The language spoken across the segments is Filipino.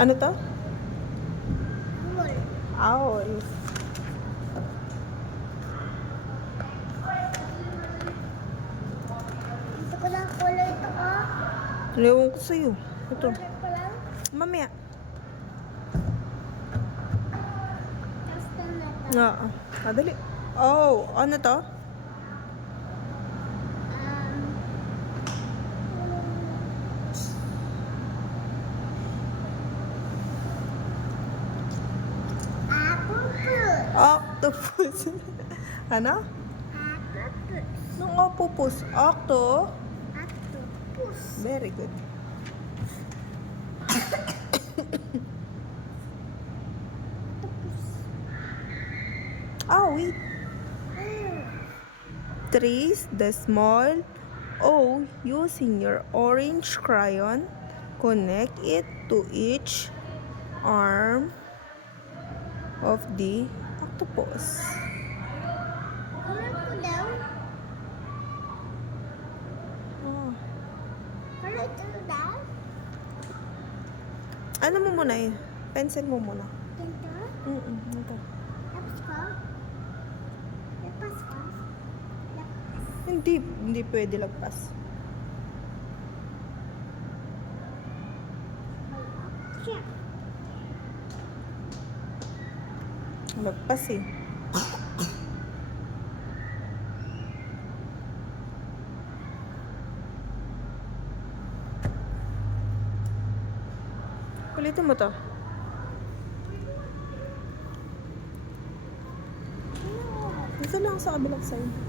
Ano to? Owl. Owl. Gusto ko ng kulay ito ko. Ewan ko sa'yo. Ito. Kulay ko lang. Mamaya. Tapos na ito. Oo. Madali. Oh, ano to? Octopus. Octopus. Ano? Octopus. Nung octopus. Octo. Octopus. Very good. Oh, wait. Trace the small O using your orange crayon. Connect it to each arm of the octopus. Color ko daw. Oh. Color ito daw. Ano mo muna eh? Pencil mo muna. Ganito. Ito. Tapos ko. Lapas ko. Lapas. Hindi pwede lagpas. Siya. Lagpas eh. Ulitin mo to. Dito lang sa kabilang side.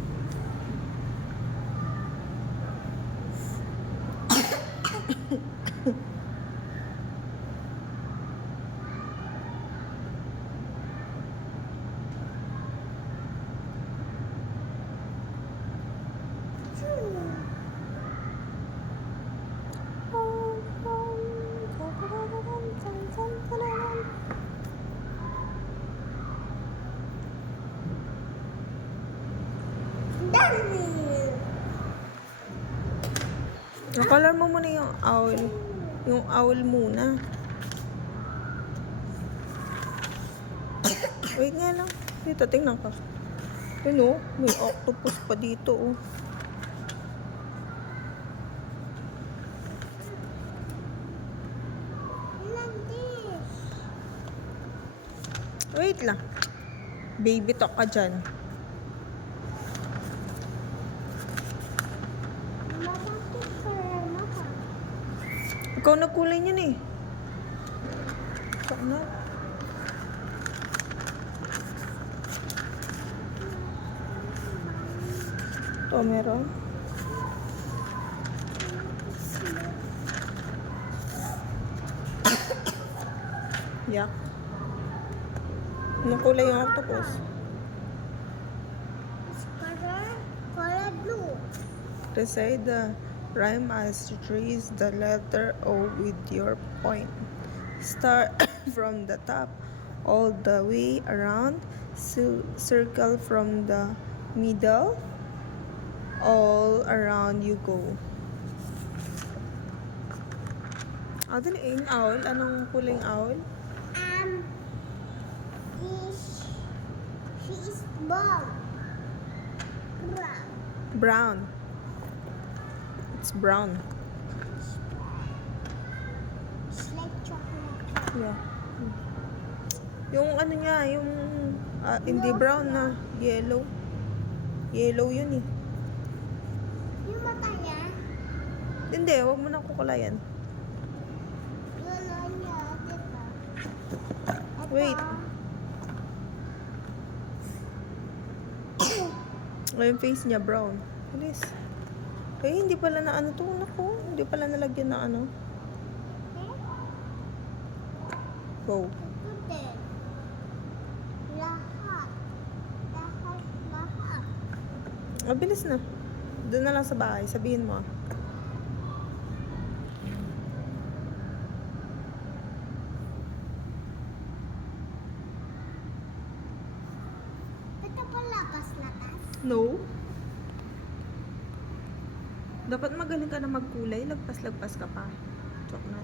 Dami. Color mo muna yung owl. Yung owl muna. Wait nga lang. Dito, tingnan ka. Yun oh, may octopus pa dito oh. Landis. Wait lang. Baby talk ka dyan. Mabakit color mo ka. Ikaw nagkulay niyan eh. Ikaw na. Ito, meron. Yak. Anong kulay yung octopus? Color blue. Recite the rhyme as you trace the letter O with your point. Start from the top all the way around. Circle from the middle. All around you go. Dali yung owl. Anong kulay yung owl? She is brown. Brown. Brown. It's brown. It's like chocolate. Yeah. Yung ano niya, yung hindi brown na, yellow. Yellow yun eh. Yung mata niya, Hindi, wag mo nang kukulayan. yun niya, diba? Ito. Wait. Yung face niya brown. Alis. Hindi pala na ano to. Naku, hindi pala nalagyan na ano. Go. Ito din. Lahat. Lahat. Bilis na. Doon na lang sa bahay. Sabihin mo. Ito pa lapas-lapas. No. Dapat magaling ka na magkulay. Lagpas-lagpas ka pa. Joke na.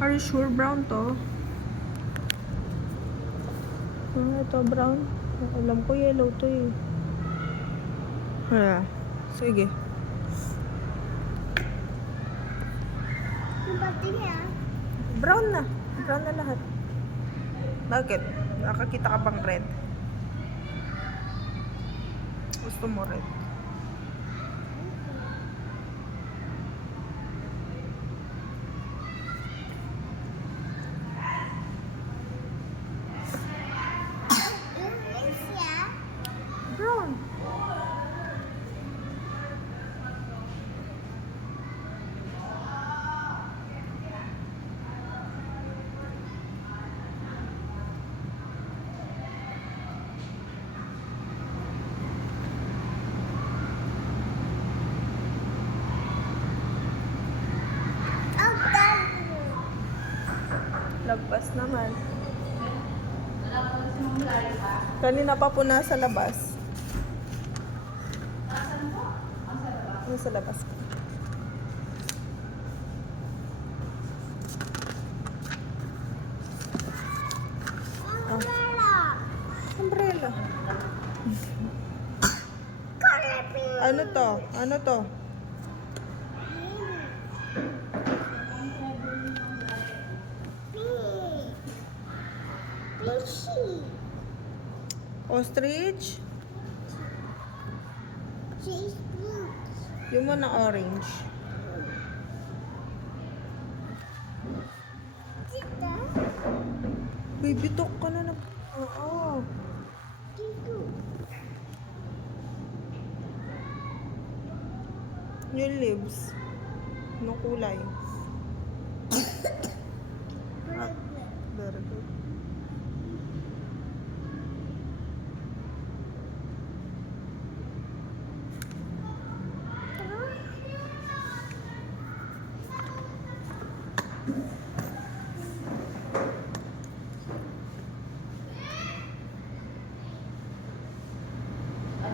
Are you sure brown to? Ito brown. Alam ko yellow to eh. Sige. Yung pati niya. Brown na. Brown na lahat. Bakit? Nakakita ka bang red? Gusto mo red? Yung wings niya. Brown. Oh, done. Lagpas naman. Kanina pa po nasa labas. Nasa labas pa. Umbrella. Umbrella. Color pink. Ano to? Ano to? Pink. Fishy. Ostrich? She's pink. Yung mo na orange. Tita. Baby, talk ka na ng... Oo. Tito. Yung leaves. Anong kulay? Very good.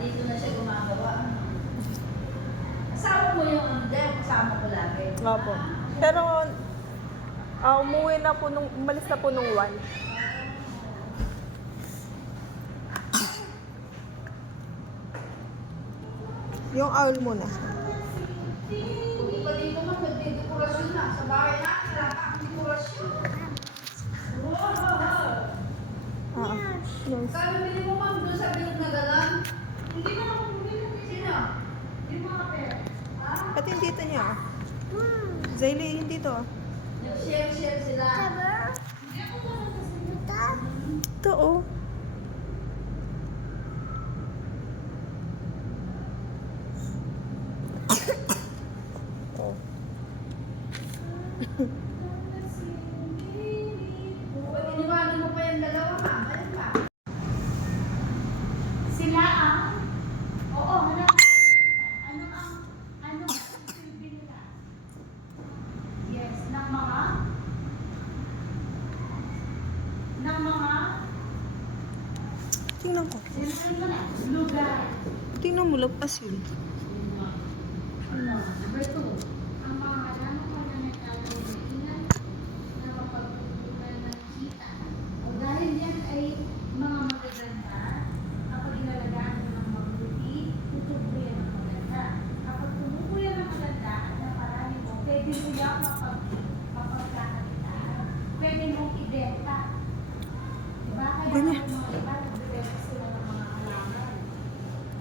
Dito na siya gumagawa. Kasama mo yung ano dyan, kasama ko lagi. Nga po. Pero, umuwi na po nung, umalis na po nung 1. Yung owl muna. Kung di pa dito man, nagdedekorasyon na. Sa bahay na, wala pa ang dekorasyon. Yes. Sabi bili mo ma'am doon sa bilog na galang. Hindi mo ako bumili. Sino? Yung mga pera. Ha? Pati yung dito niya. Zayli, yung dito. Nag-share-share sila. Sabi? Tita. Ito, oh. Oh. Pag iniwanan mo pa yung dalawa ma'am, ayun pa. Sila ang, oo, ano ang silbi nila? Yes, ng mga Tingnan ko. sinasabi mo na, lugar. Tingnan mo, lagpas yun. Ano, number 2, ang mga alam mo na nagkakaroon na mapagputulan ng kita. O dahil yan ay mga magaganda, kapag inalagaan mo ng mabuti, tutubo yan ng maganda. Kapag tumubo yan ng maganda at naparami mo, pwede mo yan mapagkakakitaan. Pwede mong ibenta. Diba? Kaya Ganyan. ang mga iba, nagbibenta sila ng mga halaman.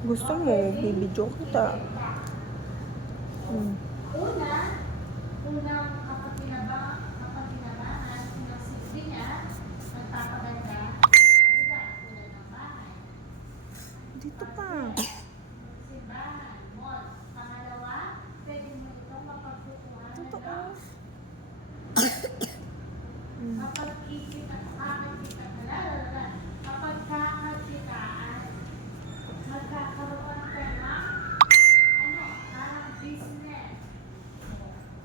Gusto mo, bibidyo kita. Unang kapag pinabangan, unang silbi niya, nagpapaganda ang mga lugar, tulad ng bahay, Dito pa. simbahan, mall. Pangalawa, pwede mo itong mapagkukuhan ng Totoo. kapag kakakitaan, magkakaroon ka ng parang business.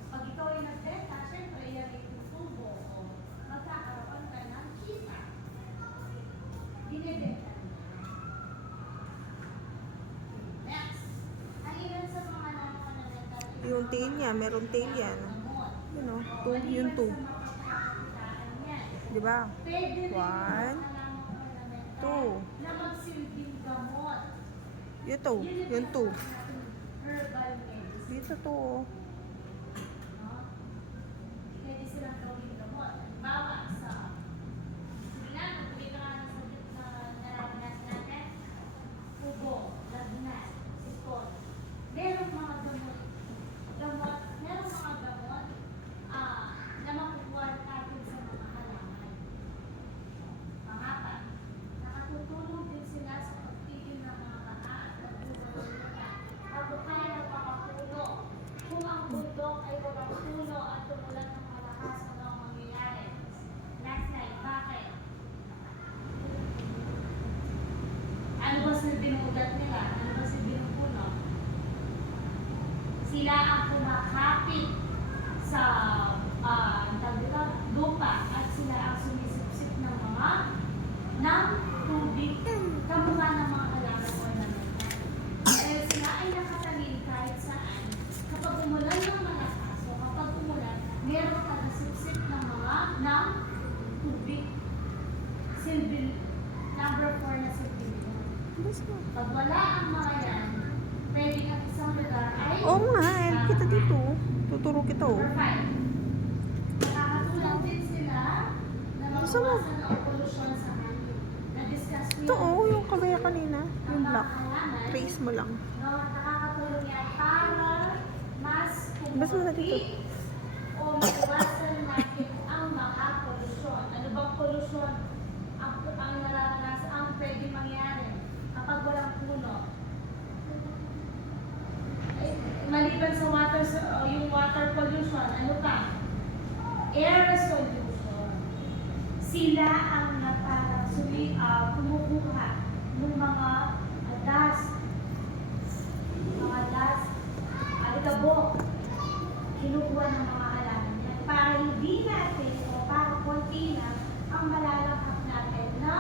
Pag ikaw ay nagbenta, syempre yan ay tutubo o magkakaroon ka ng kita. Binibenta nila. Next. Ang ilan sa mga nagkakaroon Yung tail niya, meron tail yan. Yun o, yung 2. Di ba? Pwede rin yung mga One, halamang ornamental two. na magsilbing gamot. Ito, Yun yung two. tinatawag nating herbal medicine. Dito to. Oh. No? Pwede silang gawing gamot. Halimbawa, sige nga, magbigay ka nga ng sakit na naranasan natin. Ubo, lagnat, sipon. Merong mga gamot, merong mga gamot na makukuha natin sa mga halaman. Pangapat, nakatutulong din sila sa pagtigil ng mga mata at pagbubuhay nila. Bago kaya nagpapatulo, kung ang bundok ay walang tulo at tumulan ng malakas ano ang mangyayari. Last night, bakit? Ano ba silbi ng ugat nila? Ano ba silbi ng puno? Sila ang kumakapit sa lupa at sila ang sumisipsip ng tubig kamukha ng mga halaman ornamental. Dahil sila ay nakatanim kahit saan. Kapag umulan ng malakas o kapag umulan, meron ka nasipsip ng tubig. Silbi, number 4 na silbi nila. Pag wala ang mga yan, pwede ang isang lugar ay Oo nga, kita dito. Tuturo kita oh. Number 5. Nakakatulong din sila na Gusto mo? mabawasan ang pollution sa hangin. Na-discuss ko Ito oh, yung kabaya kanina. Yung black. halaman. Trace mo lang. No, nakakatulong yan para mas Basta mo na dito. o maiwasan natin ang mga polusyon. Ano bang polusyon? Ang nararanasan, ang pwede mangyari kapag walang puno. Maliban sa yung water pollution, ano pa? Air pollution. Sila ang kumukuha ng mga dust, alikabok, kinukuha ng mga halaman yan para hindi natin o para konti na ang malalakap natin na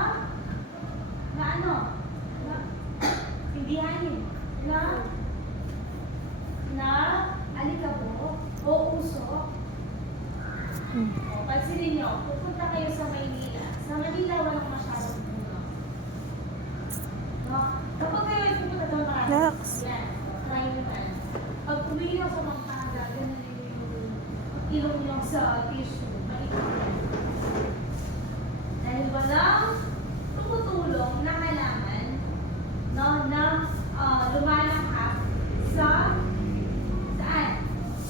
hindi hangin, na alikabok o usok. O, pansinin nyo, pupunta kayo sa Maynila. Sa Manila, walang masyadong puno. No? Kapag kayo ay pupunta doon, marami. Relax. Yan, try nyo na. Pag umiinom sa mga panga, ganun yung ilong nyo sa tissue. Maikot. Dahil walang tumutulong na halaman na lumalakap saan?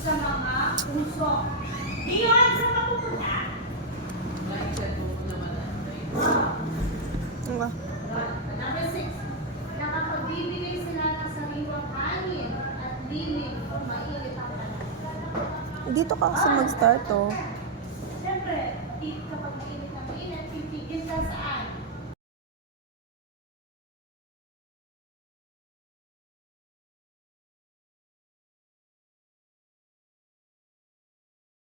Sa mga usok. Diyon sa mapupunta. Nga. Number 6. Nakapagbibigay sila ng sariwang hangin at lilim kung mainit ang panahon. Dito ka kasi mag-start oh.